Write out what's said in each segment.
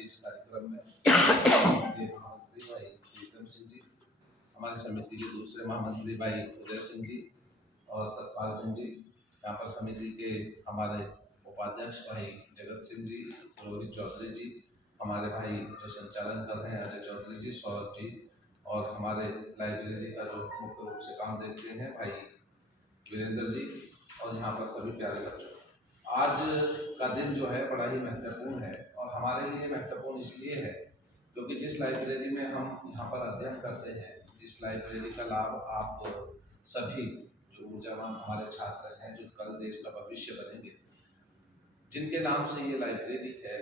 के इस कार्यक्रम में ये महामंत्री भाई प्रीतम सिंह जी, हमारी समिति के दूसरे महामंत्री भाई उदय सिंह जी और सतपाल सिंह जी, यहाँ पर समिति के हमारे उपाध्यक्ष भाई जगत सिंह जी, रोहित चौधरी जी, हमारे भाई जो संचालन कर रहे हैं अजय चौधरी जी, सौरभ जी, और हमारे लाइब्रेरी का जो मुख्य रूप से काम देखते हैं भाई वीरेंद्र जी, और यहाँ पर सभी प्यारे बच्चों। आज का दिन जो है बड़ा ही महत्वपूर्ण है और हमारे लिए महत्वपूर्ण इसलिए है क्योंकि जिस लाइब्रेरी में हम यहाँ पर अध्ययन करते हैं, जिस लाइब्रेरी का लाभ आप सभी जो ऊर्जावान हमारे छात्र हैं जो कल देश का भविष्य बनेंगे, जिनके नाम से ये लाइब्रेरी है,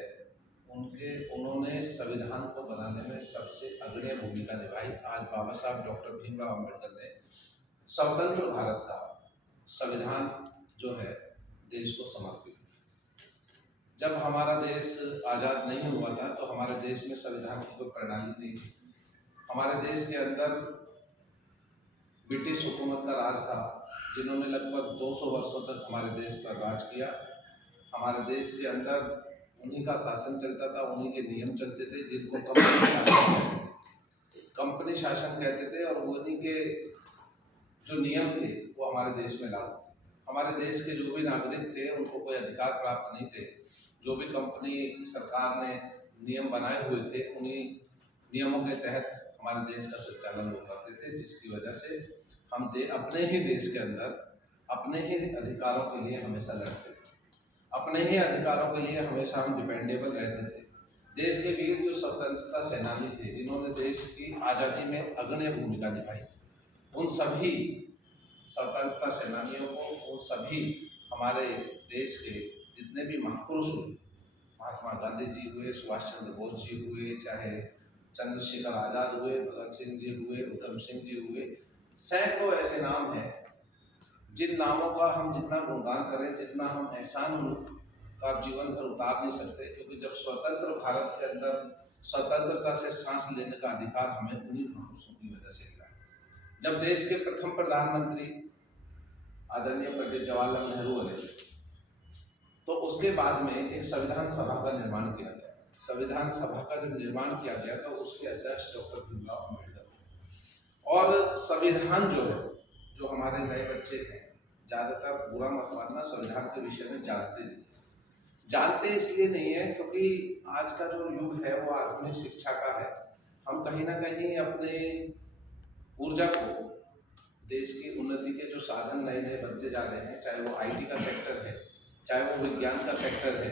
उन्होंने संविधान को बनाने में सबसे अग्रणी भूमिका निभाई। आज बाबा साहब डॉक्टर भीमराव अम्बेडकर ने स्वतंत्र भारत का संविधान जो है देश को समर्पित। जब हमारा देश आज़ाद नहीं हुआ था तो हमारे देश में संविधान की कोई प्रणाली नहीं थी। हमारे देश के अंदर ब्रिटिश हुकूमत का राज था, जिन्होंने लगभग 200 वर्षों तक हमारे देश पर राज किया। हमारे देश के अंदर उन्हीं का शासन चलता था, उन्हीं के नियम चलते थे, जिनको कंपनी शासन कहते थे, और उन्हीं के जो नियम थे वो हमारे देश में लागू थे। हमारे देश के जो भी नागरिक थे उनको कोई अधिकार प्राप्त नहीं थे। जो भी कंपनी सरकार ने नियम बनाए हुए थे उन्हीं नियमों के तहत हमारे देश का संचालन वो करते थे, जिसकी वजह से हम अपने ही देश के अंदर अपने ही अधिकारों के लिए हमेशा लड़ते थे, अपने ही अधिकारों के लिए हमेशा हम डिपेंडेबल रहते थे। देश के वीर जो स्वतंत्रता सेनानी थे, जिन्होंने देश की आज़ादी में अग्रणी भूमिका निभाई, उन सभी स्वतंत्रता सेनानियों को, उन सभी हमारे देश के जितने भी महापुरुष हुए, महात्मा गांधी जी हुए, सुभाष चंद्र बोस जी हुए, चाहे चंद्रशेखर आज़ाद हुए, भगत सिंह जी हुए, उधम सिंह जी हुए, सैकड़ों ऐसे नाम हैं जिन नामों का हम जितना गुणगान करें, जितना हम एहसान का जीवन भर उतार नहीं सकते, क्योंकि जब स्वतंत्र भारत के अंदर स्वतंत्रता से सांस लेने का अधिकार हमें उन्हीं महापुरुषों की वजह से मिला। जब देश के प्रथम प्रधानमंत्री आदरणीय पंडित जवाहरलाल नेहरू बने, तो उसके बाद में एक संविधान सभा का निर्माण किया गया। संविधान सभा का जब निर्माण किया गया तो उसके अध्यक्ष डॉक्टर भीमराव अम्बेडकर, और संविधान जो है, जो हमारे नए बच्चे हैं ज़्यादातर, बुरा मत मानना, संविधान के विषय में जानते इसलिए नहीं है क्योंकि आज का जो युग है वो आधुनिक शिक्षा का है। हम कहीं ना कहीं अपने ऊर्जा को देश की उन्नति के जो साधन नए नए बनते जा रहे हैं, चाहे वो IT का सेक्टर है, चाहे वो विज्ञान का सेक्टर है,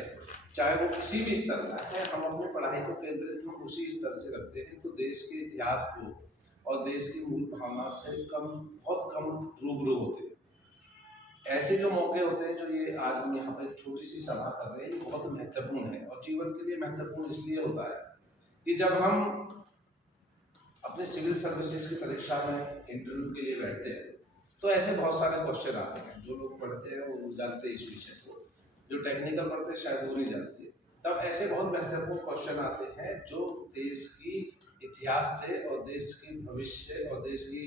चाहे वो किसी भी स्तर का है, हम अपनी पढ़ाई को केंद्रित हम उसी स्तर से रखते हैं, तो देश के इतिहास को और देश की मूल भावना से बहुत कम रूबरू होते हैं। ऐसे जो मौके होते हैं जो ये आज हम यहाँ पर छोटी सी सभा कर रहे हैं, ये बहुत महत्वपूर्ण है, और जीवन के लिए महत्वपूर्ण इसलिए होता है कि जब हम अपने सिविल सर्विसेज की परीक्षा में इंटरव्यू के लिए बैठते हैं तो ऐसे बहुत सारे क्वेश्चन आते हैं। जो लोग पढ़ते हैं वो जानते हैं इस विषय को, जो टेक्निकल पढ़ते हैं शायद वो नहीं जानते। तब ऐसे बहुत महत्वपूर्ण क्वेश्चन आते हैं जो देश की इतिहास से और देश की भविष्य और देश की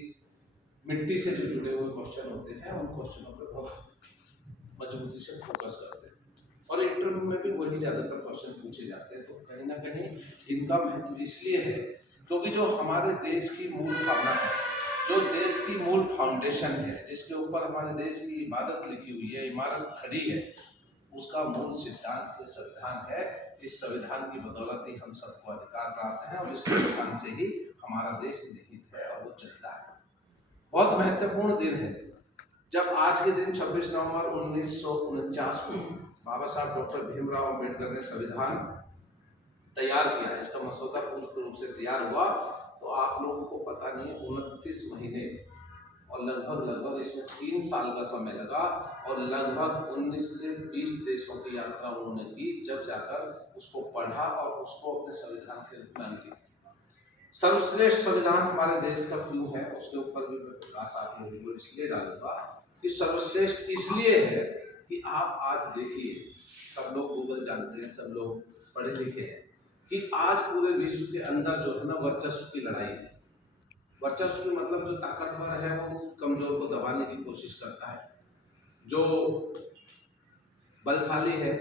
मिट्टी से जो जुड़े हुए क्वेश्चन होते हैं, उन क्वेश्चनों पर बहुत मजबूती से फोकस करते हैं, और इंटरव्यू में भी वही ज़्यादातर क्वेश्चन पूछे जाते हैं। तो कहीं ना कहीं इनका महत्व इसलिए है क्योंकि जो हमारे देश की मूल भावना है, जो देश की मूल फाउंडेशन है, जिसके ऊपर हमारे देश की इबादत लिखी हुई है, इमारत खड़ी है, उसका मूल सिद्धांत ये संविधान है। इस संविधान की बदौलत ही हम सबको अधिकार प्राप्त है, और इस संविधान से ही हमारा देश निहित है और वो चलता है। बहुत महत्वपूर्ण दिन है जब आज के दिन 26 नवंबर 1949 को बाबा साहब डॉक्टर भीमराव अम्बेडकर ने संविधान तैयार किया। इसका मसौदा पूर्ण रूप से तैयार हुआ तो आप लोगों को पता नहीं, 29 महीने और लगभग इसमें 3 साल का समय लगा, और लगभग 19 से 20 देशों की यात्रा उन्होंने की, जब जाकर उसको पढ़ा और उसको अपने संविधान के रूप में अंकित किया। सर्वश्रेष्ठ संविधान हमारे देश का क्यों है, उसके ऊपर भी मैं प्रकाश आपको वीडियो इसलिए डालूंगा कि सर्वश्रेष्ठ इसलिए है कि आप आज देखिए, सब लोग गूगल जानते हैं, सब लोग पढ़े लिखे हैं, कि आज पूरे विश्व के अंदर जो है ना वर्चस्व की लड़ाई है। वर्चस्व की मतलब जो ताकतवर है वो कमजोर को दबाने की कोशिश करता है, जो बलशाली है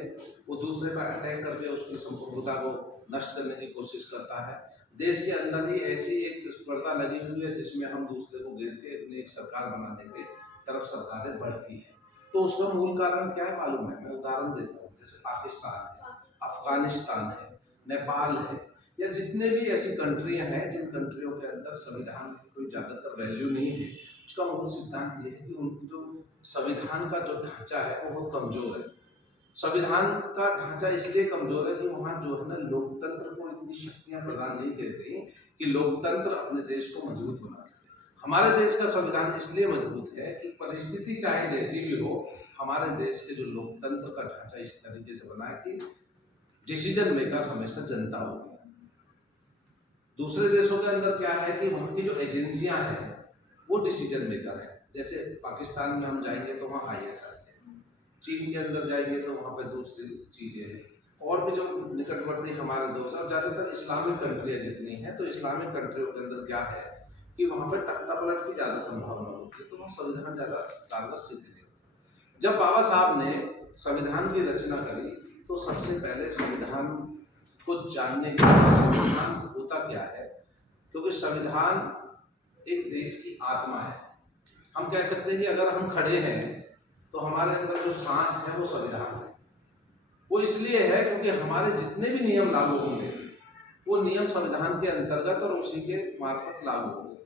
वो दूसरे पर अटैक करके उसकी संप्रभुता को नष्ट करने की कोशिश करता है। देश के अंदर ही ऐसी एक स्पर्धा लगी हुई है जिसमें हम दूसरे को घेर के अपनी एक सरकार बनाने के तरफ सरकारें बढ़ती हैं। तो उसका मूल कारण क्या है मालूम है? मैं उदाहरण देता हूँ, जैसे पाकिस्तान है, अफगानिस्तान है, नेपाल है, या जितने भी ऐसी कंट्रियां हैं जिन कंट्रियों के अंदर संविधान की कोई ज़्यादातर वैल्यू नहीं है। उसका मूल सिद्धांत ये है कि उनकी जो संविधान का जो ढांचा है वो बहुत कमज़ोर है। संविधान का ढांचा इसलिए कमज़ोर है कि वहाँ जो है ना, लोकतंत्र को इतनी शक्तियाँ प्रदान नहीं की गई कि लोकतंत्र अपने देश को मजबूत बना सके। हमारे देश का संविधान इसलिए मजबूत है कि परिस्थिति चाहे जैसी भी हो, हमारे देश के जो लोकतंत्र का ढांचा इस तरीके से बना है कि डिसीजन मेकर हमेशा जनता होगी। दूसरे देशों के अंदर क्या है कि वहाँ की जो एजेंसियां हैं वो डिसीजन मेकर है। जैसे पाकिस्तान में हम जाएंगे तो वहाँ ISI है, चीन के अंदर जाएंगे तो वहाँ पे दूसरी चीज़ें हैं, और भी जो निकटवर्ती हमारे दोस्त और ज़्यादातर इस्लामिक कंट्रियाँ जितनी हैं, तो इस्लामिक कंट्रियों के अंदर क्या है कि वहाँ पर तख्ता पलट की ज़्यादा संभावना होती है, तो वहाँ संविधान ज़्यादा कारगर सिद्ध नहीं होता। जब बाबा साहब ने संविधान की रचना करी तो सबसे पहले संविधान को जानने के लिए संविधान होता क्या है, क्योंकि संविधान एक देश की आत्मा है। हम कह सकते हैं कि अगर हम खड़े हैं तो हमारे अंदर जो सांस है वो संविधान है। वो इसलिए है क्योंकि हमारे जितने भी नियम लागू होंगे वो नियम संविधान के अंतर्गत और उसी के मार्फत लागू होंगे।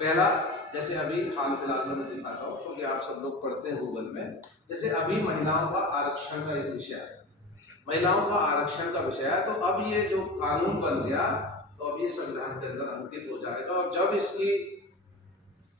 पहला, जैसे अभी हाल फिलहाल में मैं दिखाता हूँ क्योंकि आप सब लोग पढ़ते हैं गूगल में, जैसे अभी महिलाओं का आरक्षण का एक विषय है, महिलाओं का आरक्षण का विषय है, तो अब ये जो कानून बन गया तो अब ये संविधान के अंदर अंकित हो जाएगा। और जब इसकी